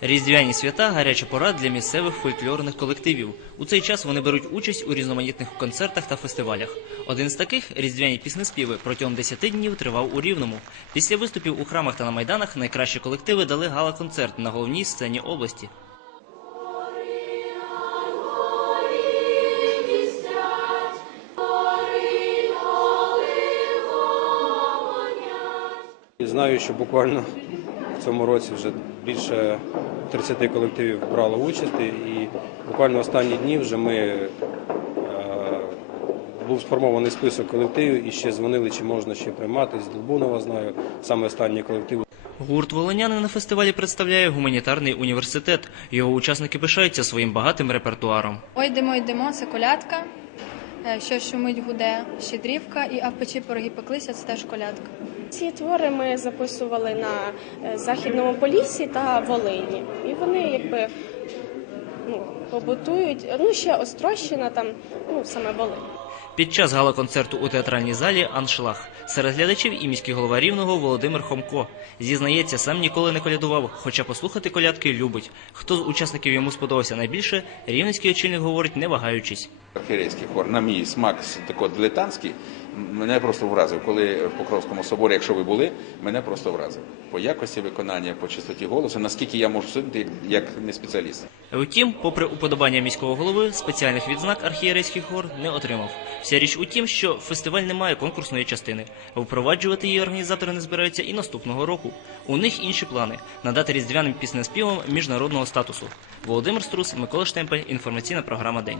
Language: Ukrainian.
Різдвяні свята гаряча пора для місцевих фольклорних колективів. У цей час вони беруть участь у різноманітних концертах та фестивалях. Один з таких різдвяні піснеспіви протягом 10 днів тривав у Рівному. Після виступів у храмах та на майданах найкращі колективи дали гала-концерт на головній сцені області. Знаю, що буквально в цьому році вже більше 30 колективів брало участь, і буквально останні дні вже ми е, був сформований список колективів і ще дзвонили, чи можна ще приймати. З Долбунова знаю, саме останній колектив. Гурт Волоняни на фестивалі представляє гуманітарний університет. Його учасники пишаються своїм багатим репертуаром. Ой, йдемо, йдемо, це колядка. Е, Що шумить гуде, щедрівка і а в печі пироги пеклися, це теж колядка. Ці твори ми записували на е, Західному полісі та Волині. І вони якби ну, побутують, ну ще Острощина там, ну саме Волинь. Під час гала-концерту у театральній залі аншлаг. Серед глядачів і міський голова Рівного Володимир Хомко. Зізнається, сам ніколи не колядував, хоча послухати колядки любить. Хто з учасників йому сподобався найбільше, рівненський очільник говорить, не вагаючись. Архієрейський хор, на мій смак тако дилетантський, мене просто вразив. Коли в Покровському соборі, якщо ви були, мене просто вразив. По якості виконання, по чистоті голосу, наскільки я можу судити як не спеціаліст. Втім, попри уподобання міського голови, спеціальних відзнак архієрейський хор не отримав. Вся річ у тім, що фестиваль не має конкурсної частини. Впроваджувати її організатори не збираються і наступного року. У них інші плани надати різдвяним піснеспівам міжнародного статусу. Володимир Струс, Микола Штемпель, інформаційна програма День.